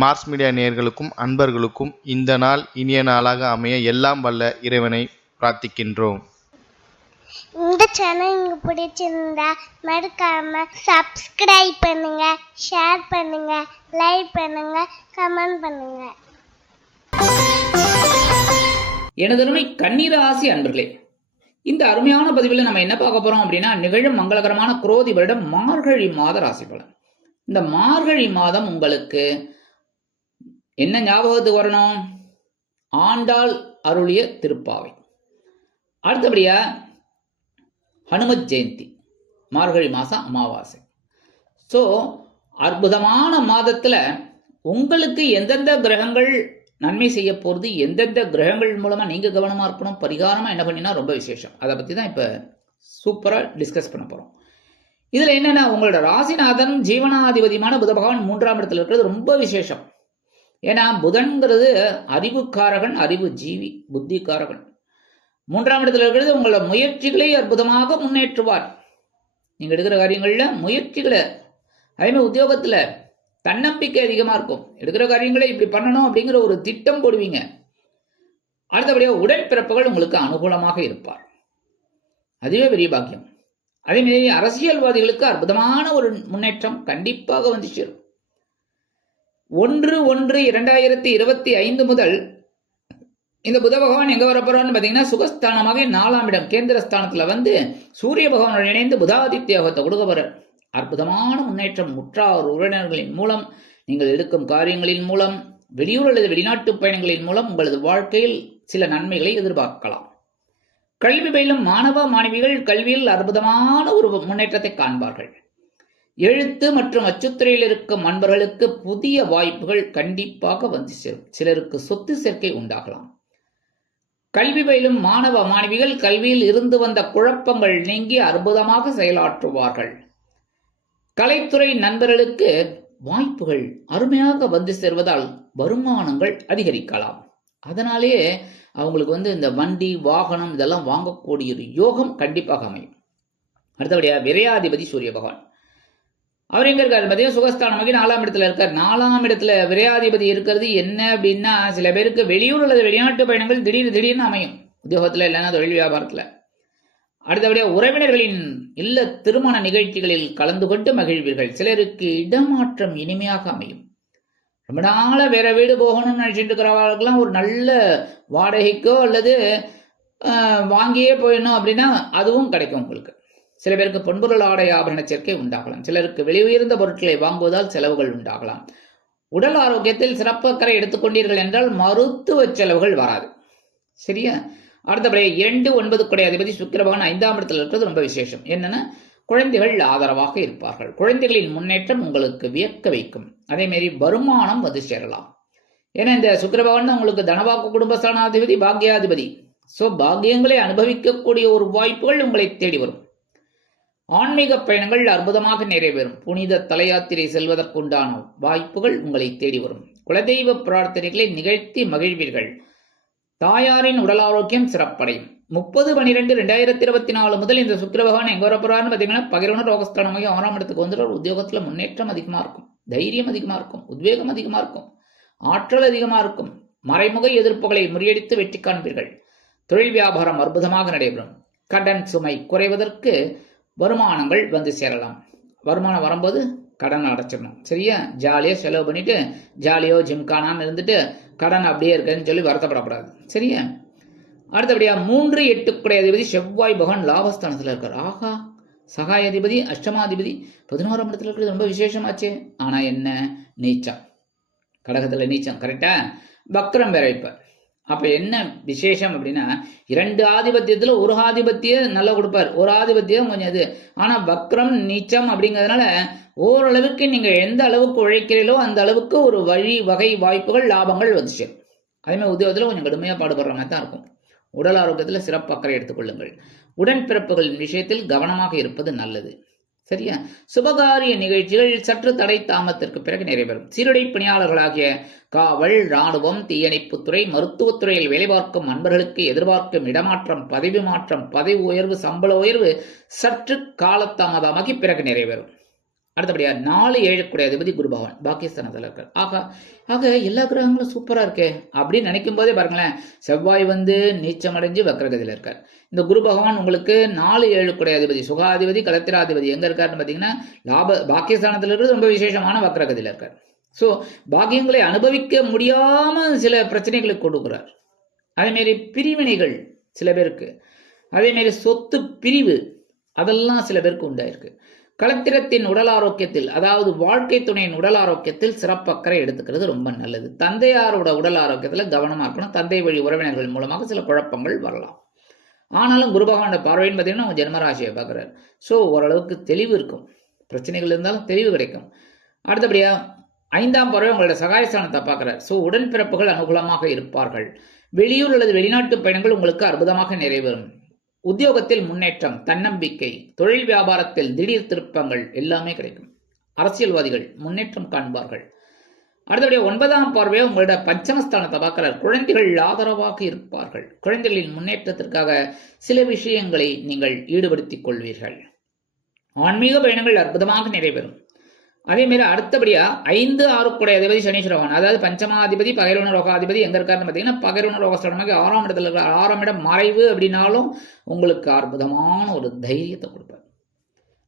Mars media நேயர்களுக்கும் அன்பர்களுக்கும் இந்த நாள் இனிய நாளாக அமைய எல்லாம் வல்ல இறைவனை பிரார்த்திக்கின்றோம். இந்த சேனல் உங்களுக்கு பிடிச்சிருந்தா மறக்காம சப்ஸ்கிரைப் பண்ணுங்க, ஷேர் பண்ணுங்க, லைக் பண்ணுங்க, கமெண்ட் பண்ணுங்க. எனதருமை கன்னிராசி அன்பர்களே, இந்த அருமையான பதிவில் நம்ம என்ன பார்க்க போறோம் அப்படின்னா, நிகழும் மங்களகரமான குரோதி வருடம் மார்கழி மாத ராசி பலன். இந்த மார்கழி மாதம் உங்களுக்கு என்ன ஞாபகத்துக்கு வரணும்? ஆண்டாள் அருளிய திருப்பாவை, அடுத்தபடியா ஹனுமத் ஜெயந்தி, மார்கழி மாசம் அமாவாசை. ஸோ அற்புதமான மாதத்துல உங்களுக்கு எந்தெந்த கிரகங்கள் நன்மை செய்ய போறது, எந்தெந்த கிரகங்கள் மூலமா நீங்க கவனமா இருக்கணும், பரிகாரமா என்ன பண்ணினா ரொம்ப விசேஷம், அதை பத்தி தான் இப்ப சூப்பரா டிஸ்கஸ் பண்ண போறோம். இதுல என்னன்னா, உங்களோட ராசிநாதனும் ஜீவனாதிபதியான புத பகவான் 3ஆம் இடத்துல இருக்கிறது ரொம்ப விசேஷம். ஏன்னா புதன்கிறது அறிவுக்காரகன், அறிவு ஜீவி, புத்திக்காரகன். 3ஆம் இடத்துல இருக்கிறது உங்களோட முயற்சிகளை அற்புதமாக முன்னேற்றுவார். நீங்க எடுக்கிற காரியங்கள்ல முயற்சிகளை, அதே மாதிரி உத்தியோகத்துல தன்னம்பிக்கை அதிகமா இருக்கும். எடுக்கிற காரியங்களை இப்படி பண்ணணும் அப்படிங்கிற ஒரு திட்டம் போடுவீங்க. அடுத்தபடியாக உடன்பிறப்புகள் உங்களுக்கு அனுகூலமாக இருப்பார், அதுவே பெரிய பாக்கியம். அதே மாதிரி அரசியல்வாதிகளுக்கு அற்புதமான ஒரு முன்னேற்றம் கண்டிப்பாக வந்து சேரும். 1/1/2025 முதல் இந்த புத பகவான் எங்க வரப்போறான்னு பாத்தீங்கன்னா, சுகஸ்தானமாக 4ஆம் இடம் கேந்திரஸ்தானத்துல வந்து சூரிய பகவானோட இணைந்து புதாதித்ய யோகத்தை கொடுக்க போறார். அற்புதமான முன்னேற்றம். உற்றார் உறவினர்களின் மூலம், நீங்கள் எடுக்கும் காரியங்களின் மூலம், வெளியூர் அல்லது வெளிநாட்டு பயணங்களின் மூலம் உங்களது வாழ்க்கையில் சில நன்மைகளை எதிர்பார்க்கலாம். கல்வி பயிலும் மாணவ மாணவிகள் கல்வியில் அற்புதமான ஒரு முன்னேற்றத்தை காண்பார்கள். எழுத்து மற்றும் அச்சுத்துறையில் இருக்கும் நண்பர்களுக்கு புதிய வாய்ப்புகள் கண்டிப்பாக வந்து சேரும். சிலருக்கு சொத்து சேர்க்கை உண்டாகலாம். கல்வி பயிலும் மாணவ மாணவிகள் கல்வியில் இருந்து வந்த குழப்பங்கள் நீங்கி அற்புதமாக செயலாற்றுவார்கள். கலைத்துறை நண்பர்களுக்கு வாய்ப்புகள் அருமையாக வந்து சேர்வதால் வருமானங்கள் அதிகரிக்கலாம். அதனாலேயே அவங்களுக்கு வந்து இந்த வண்டி வாகனம் இதெல்லாம் வாங்கக்கூடிய ஒரு யோகம் கண்டிப்பாக அமையும். அடுத்தபடியா விரையாதிபதி சூரிய பகவான், அவர் எங்க இருக்காரு? மதியம் சுகஸ்தானமாகி 4ஆம் இடத்துல இருக்கார். 4ஆம் இடத்துல விரையாதிபதி இருக்கிறது என்ன அப்படின்னா, சில பேருக்கு வெளியூர் அல்லது வெளிநாட்டு பயணங்கள் திடீர்னு அமையும், உத்தியோகத்துல இல்லைன்னா தொழில் வியாபாரத்துல. அடுத்தபடியா உறவினர்களின் இல்ல திருமண நிகழ்ச்சிகளில் கலந்து கொண்டு மகிழ்வீர்கள். சிலருக்கு இடமாற்றம் இனிமையாக அமையும். ரொம்ப நாள வேற வீடு போகணும்னு நினைச்சிட்டு இருக்கிறவர்களுக்கெல்லாம் ஒரு நல்ல வாடகைக்கோ அல்லது வாங்கியே போயிடணும் அப்படின்னா அதுவும் கிடைக்கும் உங்களுக்கு. சில பேருக்கு பொன்பொருள் ஆடை ஆபரண சேர்க்கை உண்டாகலாம். சிலருக்கு வெளியுயர்ந்த பொருட்களை வாங்குவதால் செலவுகள் உண்டாகலாம். உடல் ஆரோக்கியத்தில் சிறப்பு அக்கறை எடுத்துக்கொண்டீர்கள் என்றால் மருத்துவ செலவுகள் வராது. சரியா? அடுத்தபடி 2/9 குடை அதிபதி சுக்கிர பகவான் 5ஆம் இடத்துல இருக்கிறது ரொம்ப விசேஷம். என்னன்னா, குழந்தைகள் ஆதரவாக இருப்பார்கள். குழந்தைகளின் முன்னேற்றம் உங்களுக்கு வியக்க வைக்கும். அதே மாதிரி வருமானம் வந்து சேரலாம். ஏன்னா இந்த சுக்கிர பகவான் தான் உங்களுக்கு தனவாக்கு குடும்பஸ்தானாதிபதி, பாக்யாதிபதி. சோ பாக்கியங்களை அனுபவிக்கக்கூடிய ஒரு வாய்ப்புகள் உங்களை தேடி வரும். ஆன்மீக பயணங்கள் அற்புதமாக நிறைவேறும். புனித தலையாத்திரை செல்வதற்குண்டான வாய்ப்புகள் உங்களை தேடி வரும். குலதெய்வ பிரார்த்தனைகளை நிகழ்த்தி மகிழ்வீர்கள். தாயாரின் உடல் ஆரோக்கியம் சிறப்படையும். 30/12/2024 முதல் இந்த சுக்கிர பகவான் எங்க வரப்போறான்னு பாத்தீங்கன்னா, பகிரவன ரோகஸ்தானமாக 6ஆம் இடத்துக்கு வந்துடுற. உத்தியோகத்துல முன்னேற்றம் அதிகமா இருக்கும், தைரியம் அதிகமா இருக்கும், உத்வேகம் அதிகமா இருக்கும், ஆற்றல் அதிகமா இருக்கும். மறைமுக எதிர்ப்புகளை முறியடித்து வெற்றி காண்பீர்கள். தொழில் வியாபாரம் அற்புதமாக நடைபெறும். கடன் சுமை குறைவதற்கு வருமானங்கள் வந்து சேரலாம். வருமானம் வரும்போது கடன் அடைச்சிடணும். சரியா? ஜாலியா செலவு பண்ணிட்டு ஜாலியோ ஜிம்கானான்னு இருந்துட்டு கடன் அப்படியே இருக்குன்னு சொல்லி வருத்தப்படக்கூடாது. சரியா? அடுத்தபடியா 3/8 குடை அதிபதி செவ்வாய் பகவான் லாபஸ்தானத்துல இருக்கார். ஆகா, சகாயாதிபதி, அஷ்டமாதிபதி 11ஆம் இடத்துல இருக்கிறது ரொம்ப விசேஷமாச்சு. ஆனா என்ன, நீச்சம், கடகத்துல நீச்சம். கரெக்டா? வக்ரம் வேற. அப்ப என்ன விசேஷம் அப்படின்னா, 2 ஆதிபத்தியத்துல ஒரு ஆதிபத்திய நல்லா கொடுப்பார், ஒரு ஆதிபத்தியம் கொஞ்சம் இது. ஆனா வக்ரம் நீச்சம் அப்படிங்கிறதுனால ஓரளவுக்கு நீங்க எந்த அளவுக்கு உழைக்கிறீங்களோ அந்த அளவுக்கு ஒரு வகை வாய்ப்புகள் லாபங்கள் வந்து சேரும். அதே மாதிரி உத்தியோகத்துல கொஞ்சம் கடுமையா பாடுபடுற மாதிரி தான் இருக்கும். உடல் ஆரோக்கியத்துல சிறப்பு அக்கறை எடுத்துக்கொள்ளுங்கள். உடன்பிறப்புகளின் விஷயத்தில் கவனமாக இருப்பது நல்லது. சரியா? சுபகாரிய நிகழ்ச்சிகள் சற்று தடை தாமத்திற்கு பிறகு நிறைவேறும். சீருடை பணியாளர்களாகிய காவல், இராணுவம், தீயணைப்புத்துறை, மருத்துவத்துறையில் வேலை பார்க்கும் நண்பர்களுக்கு எதிர்பார்க்கும் இடமாற்றம், பதவி மாற்றம், பதவி உயர்வு, சம்பள உயர்வு சற்று காலதாமதமாகி பிறகு நிறைவேறும். அடுத்தபடியா 4 7 அதிபதி குரு பகவான் பாக்கியஸ்தானத்தில் இருக்கார். ஆக எல்லா கிரகங்களும் சூப்பரா இருக்கே அப்படின்னு நினைக்கும் போதே பாருங்களேன், செவ்வாய் வந்து நீச்சமடைஞ்சு வக்ரகதியில் இருக்கார். இந்த குரு பகவான் உங்களுக்கு 4 7 அதிபதி சுகாதிபதி கலத்திராதிபதி எங்க இருக்காருன்னு பாத்தீங்கன்னா பாக்கியஸ்தானத்தில் இருக்கிறது ரொம்ப விசேஷமான வக்ரகதியில் இருக்கார். ஸோ பாக்கியங்களை அனுபவிக்க முடியாம சில பிரச்சனைகளை கொடுக்கிறார். அதேமாரி பிரிவினைகள் சில பேருக்கு, அதேமாரி சொத்து பிரிவு அதெல்லாம் சில பேருக்கு உண்டாயிருக்கு. களத்திரத்தின் உடல் ஆரோக்கியத்தில், அதாவது வாழ்க்கை துணையின் உடல் ஆரோக்கியத்தில் சிறப்பக்கறை எடுத்துக்கிறது ரொம்ப நல்லது. தந்தையாரோட உடல் ஆரோக்கியத்தில் கவனமா இருக்கணும். தந்தை வழி உறவினர்கள் மூலமாக சில குழப்பங்கள் வரலாம். ஆனாலும் குரு பகவானோட பார்வைன்னு பார்த்தீங்கன்னா அவங்க ஜென்மராசியை பார்க்குறாரு. ஸோ ஓரளவுக்கு தெளிவு இருக்கும். பிரச்சனைகள் இருந்தாலும் தெளிவு கிடைக்கும். அடுத்தபடியா 5ஆம் பார்வை உங்களோட சகாயஸ்தானத்தை பார்க்குறார். ஸோ உடன்பிறப்புகள் அனுகூலமாக இருப்பார்கள். வெளியூர் அல்லது வெளிநாட்டு பயணங்கள் உங்களுக்கு அற்புதமாக நிறைவேறும். உத்தியோகத்தில் முன்னேற்றம், தன்னம்பிக்கை, தொழில் வியாபாரத்தில் திடீர் திருப்பங்கள் எல்லாமே கிடைக்கும். அரசியல்வாதிகள் முன்னேற்றம் காண்பார்கள். அடுத்தபடியா 9ஆம் பார்வையை உங்களோட பஞ்சமஸ்தானத்தை பார்க்கிறார். குழந்தைகள் ஆதரவாக இருப்பார்கள். குழந்தைகளின் முன்னேற்றத்திற்காக சில விஷயங்களை நீங்கள் ஈடுபடுத்திக் கொள்வீர்கள். ஆன்மீக பயணங்கள் அற்புதமாக நிறைவேறும். அதே மாதிரி அடுத்தபடியா 5 6 அதிபதி சனீஸ்வர பகவான், அதாவது பஞ்சமாதிபதி பகைரோண ரோகாதிபதி எங்க இருக்காருன்னு பார்த்தீங்கன்னா பகைரோண ரோகஸ்தானமாக 6ஆம் இடத்துல இருக்கிற. 6ஆம் இடம் மறைவு அப்படின்னாலும் உங்களுக்கு அற்புதமான ஒரு தைரியத்தை கொடுப்பார்.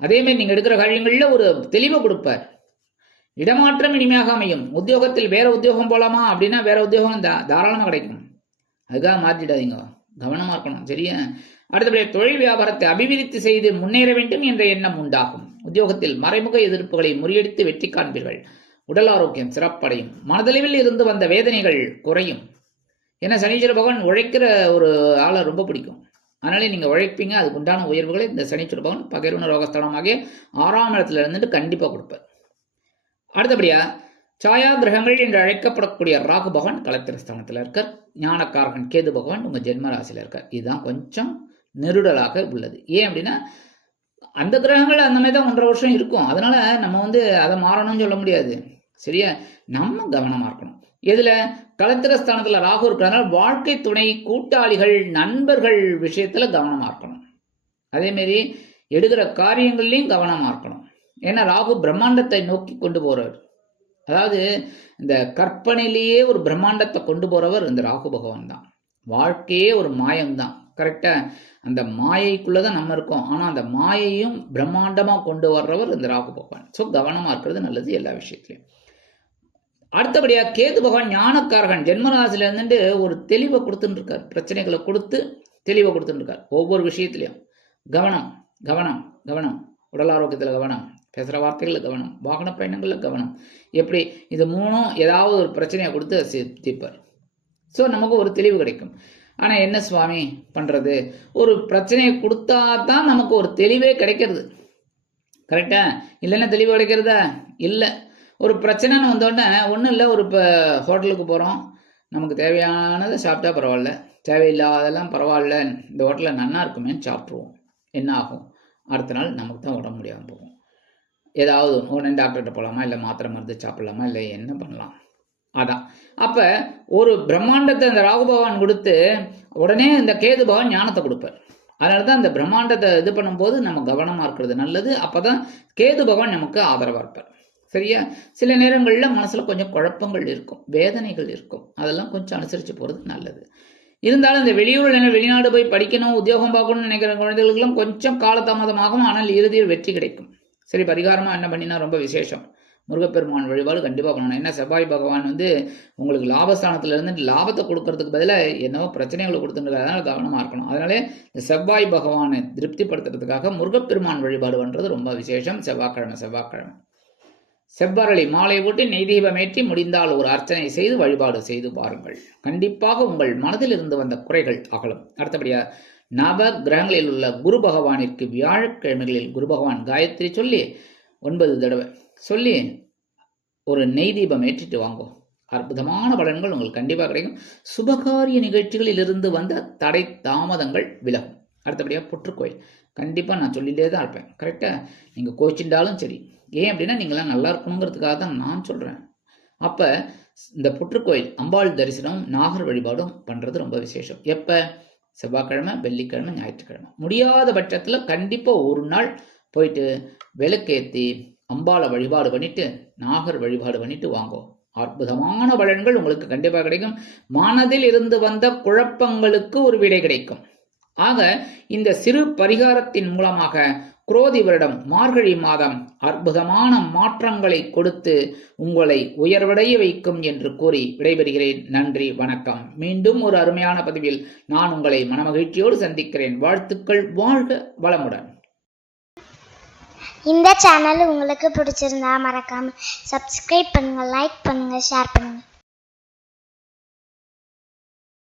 அதே மாதிரி நீங்க எடுக்கிற காரியங்கள்ல ஒரு தெளிவை கொடுப்பார். இடமாற்றம் இனிமையாக அமையும். உத்தியோகத்தில் வேற உத்தியோகம் போலாமா அப்படின்னா வேற உத்தியோகம் தாராளமாக கிடைக்கும். அதுக்காக மாற்றிடாதீங்க, கவனமா இருக்கணும். சரியா? அடுத்தபடியாக தொழில் வியாபாரத்தை அபிவிருத்தி செய்து முன்னேற வேண்டும் என்ற எண்ணம் உண்டாகும். உத்தியோகத்தில் மறைமுக எதிர்ப்புகளை முறியடித்து வெற்றி காண்பீர்கள். உடல் ஆரோக்கியம் சிறப்படையும். மனதளவில் இருந்து வந்த வேதனைகள் குறையும். ஏன்னா சனீஸ்வர பகவான் உழைக்கிற ஒரு ஆளை ரொம்ப பிடிக்கும். அதனால நீங்க உழைப்பீங்க. அதுக்கு உண்டான உயர்வுகளை இந்த சனீஸ்வர பகவான் பகைரோண ரோகஸ்தானமாகிய 6ஆம் இடத்துல இருந்துட்டு கண்டிப்பா கொடுப்பார். அடுத்தபடியா சாயா கிரகங்கள் என்று அழைக்கப்படக்கூடிய ராகு பகவான் களத்திரஸ்தானத்தில் இருக்கார். ஞானக்காரகன் கேது பகவான் உங்க ஜென்மராசியில் இருக்கார். இதுதான் கொஞ்சம் நெருடலாக உள்ளது. ஏன் அப்படின்னா அந்த கிரகங்கள் அந்த மாதிரி தான் 1.5 வருஷம் இருக்கும். அதனால நம்ம அதை மாறணும்னு சொல்ல முடியாது. சரியா? நம்ம கவனமா இருக்கணும். எதுல? களத்திரஸ்தானத்துல ராகு இருக்கிறதுனால வாழ்க்கை துணை, கூட்டாளிகள், நண்பர்கள் விஷயத்துல கவனமா இருக்கணும். அதே மாதிரி எடுக்கிற காரியங்கள்லையும் கவனமா இருக்கணும். ஏன்னா ராகு பிரம்மாண்டத்தை நோக்கி கொண்டு போறவர். அதாவது இந்த கற்பனையிலேயே ஒரு பிரம்மாண்டத்தை கொண்டு போறவர் இந்த ராகு பகவான் தான். வாழ்க்கையே ஒரு மாயம்தான். கரெக்டா? அந்த மாயைக்குள்ளதான் நம்ம இருக்கோம். ஆனா அந்த மாயையும் பிரம்மாண்டமா கொண்டு வர்றவர் இந்த ராகு பகவான். ஸோ கவனமா இருக்கிறது நல்லது எல்லா விஷயத்திலையும். அடுத்தபடியா கேது பகவான் ஞானக்காரகன் ஜென்மராசில இருந்துட்டு ஒரு தெளிவை கொடுத்துட்டு இருக்கார். பிரச்சனைகளை கொடுத்து தெளிவை கொடுத்துட்டு இருக்கார். ஒவ்வொரு விஷயத்திலையும் கவனம் கவனம் கவனம். உடல் ஆரோக்கியத்துல கவனம், பேசுற வார்த்தைகள்ல கவனம், வாகன பயணங்கள்ல கவனம். எப்படி இது 3ம் ஏதாவது ஒரு பிரச்சனையை கொடுத்து தீர்ப்பார். ஸோ நமக்கு ஒரு தெளிவு கிடைக்கும். ஆனா என்ன சுவாமி பண்றது? ஒரு பிரச்சனையை கொடுத்தா தான் நமக்கு ஒரு தெளிவே கிடைக்கிறது. கரெக்டா? இல்லைன்னா தெளிவு கிடைக்கிறதா? இல்லை. ஒரு பிரச்சனைன்னு வந்தோடனே ஒன்றும் இல்லை. ஒரு இப்போ ஹோட்டலுக்கு போகிறோம், நமக்கு தேவையானதை சாப்பிட்டா பரவாயில்ல, தேவையில்லாதெல்லாம் பரவாயில்ல, இந்த ஹோட்டலில் நன்னா இருக்குமேன்னு சாப்பிட்ருவோம். என்ன ஆகும்? அடுத்த நாள் நமக்கு தான் உடம்பு முடியாமல் போகும். ஏதாவது உடனே டாக்டர்கிட்ட போகலாமா, இல்லை மாத்திரை மருந்து சாப்பிடலாமா, இல்லை என்ன பண்ணலாம்? அதான். அப்ப ஒரு பிரம்மாண்டத்தை இந்த ராகு பகவான் கொடுத்து உடனே இந்த கேது பகவான் ஞானத்தை கொடுப்பார். அதனாலதான் இந்த பிரம்மாண்டத்தை இது பண்ணும்போது நம்ம கவனமா இருக்கிறது நல்லது. அப்பதான் கேது பகவான் நமக்கு ஆதரவா இருப்பார். சரியா? சில நேரங்கள்ல மனசுல கொஞ்சம் குழப்பங்கள் இருக்கும், வேதனைகள் இருக்கும். அதெல்லாம் கொஞ்சம் அனுசரிச்சு போறது நல்லது. இருந்தாலும் இந்த வெளியூர் வெளிநாடு போய் படிக்கணும், உத்தியோகம் பார்க்கணும்னு நினைக்கிற குழந்தைகளுக்கெல்லாம் கொஞ்சம் காலதாமதமாகும். ஆனால் இறுதியில் வெற்றி கிடைக்கும். சரி, பரிகாரமா என்ன பண்ணினா ரொம்ப விசேஷம்? முருகப்பெருமான் வழிபாடு கண்டிப்பாக பண்ணணும். ஏன்னா செவ்வாய் பகவான் உங்களுக்கு லாபஸ்தானத்துல இருந்து லாபத்தை கொடுக்கறதுக்கு பதிலாக என்னவோ பிரச்சனைகளை கொடுத்துருக்காரு. அதனால கவனமா இருக்கணும். அதனால இந்த செவ்வாய் பகவானை திருப்திப்படுத்துறதுக்காக முருகப்பெருமான் வழிபாடு பண்றது ரொம்ப விசேஷம். செவ்வாய்க்கிழமை செவ்வரளி மாலை போட்டு நெய் தீபம் ஏற்றி முடிந்தால் ஒரு அர்ச்சனை செய்து வழிபாடு செய்து பாருங்கள். கண்டிப்பாக உங்கள் மனதில் இருந்து வந்த குறைகள் அகலும். அடுத்தபடியா நவ கிரகங்களில் உள்ள குரு பகவானிற்கு வியாழக்கிழமைகளில் குரு பகவான் காயத்ரி சொல்லி 9 தடவை சொல்லி ஒரு நெய் தீபம் ஏற்றிட்டு வாங்கும். அற்புதமான பலன்கள் உங்களுக்கு கண்டிப்பாக கிடைக்கும். சுபகாரிய நிகழ்ச்சிகளில் இருந்து வந்த தடை தாமதங்கள் விலகும். அடுத்தபடியாக புற்றுக்கோயில் கண்டிப்பாக நான் சொல்லிகிட்டே தான் இருப்பேன். கரெக்டாக? நீங்கள் கோச்சிண்டாலும் சரி. ஏன் அப்படின்னா நீங்களாம் நல்லா இருக்கணுங்கிறதுக்காக தான் நான் சொல்கிறேன். அப்போ இந்த புற்றுக்கோயில் அம்பாள் தரிசனம், நாகர் வழிபாடும் பண்ணுறது ரொம்ப விசேஷம். எப்போ? செவ்வாய்க்கிழமை, வெள்ளிக்கிழமை, ஞாயிற்றுக்கிழமை. முடியாத பட்சத்தில் கண்டிப்பாக ஒரு நாள் போயிட்டு விளக்கேற்றி அம்பாளை வழிபாடு பண்ணிட்டு நாகர் வழிபாடு பண்ணிட்டு வாங்கோ. அற்புதமான பலன்கள் உங்களுக்கு கண்டிப்பாக கிடைக்கும். மனதில் இருந்து வந்த குழப்பங்களுக்கு ஒரு விடை கிடைக்கும். ஆக இந்த சிறு பரிகாரத்தின் மூலமாக குரோதி வருடம் மார்கழி மாதம் அற்புதமான மாற்றங்களை கொடுத்து உங்களை உயர்வடைய வைக்கும் என்று கூறி விடைபெறுகிறேன். நன்றி, வணக்கம். மீண்டும் ஒரு அருமையான பதிவில் நான் உங்களை மனமகிழ்ச்சியோடு சந்திக்கிறேன். வாழ்த்துக்கள். வாழ்க வளமுடன். இந்த சேனல் உங்களுக்கு பிடிச்சிருந்தா மறக்காம சப்ஸ்கிரைப் பண்ணுங்க, லைக் பண்ணுங்க, ஷேர் பண்ணுங்க.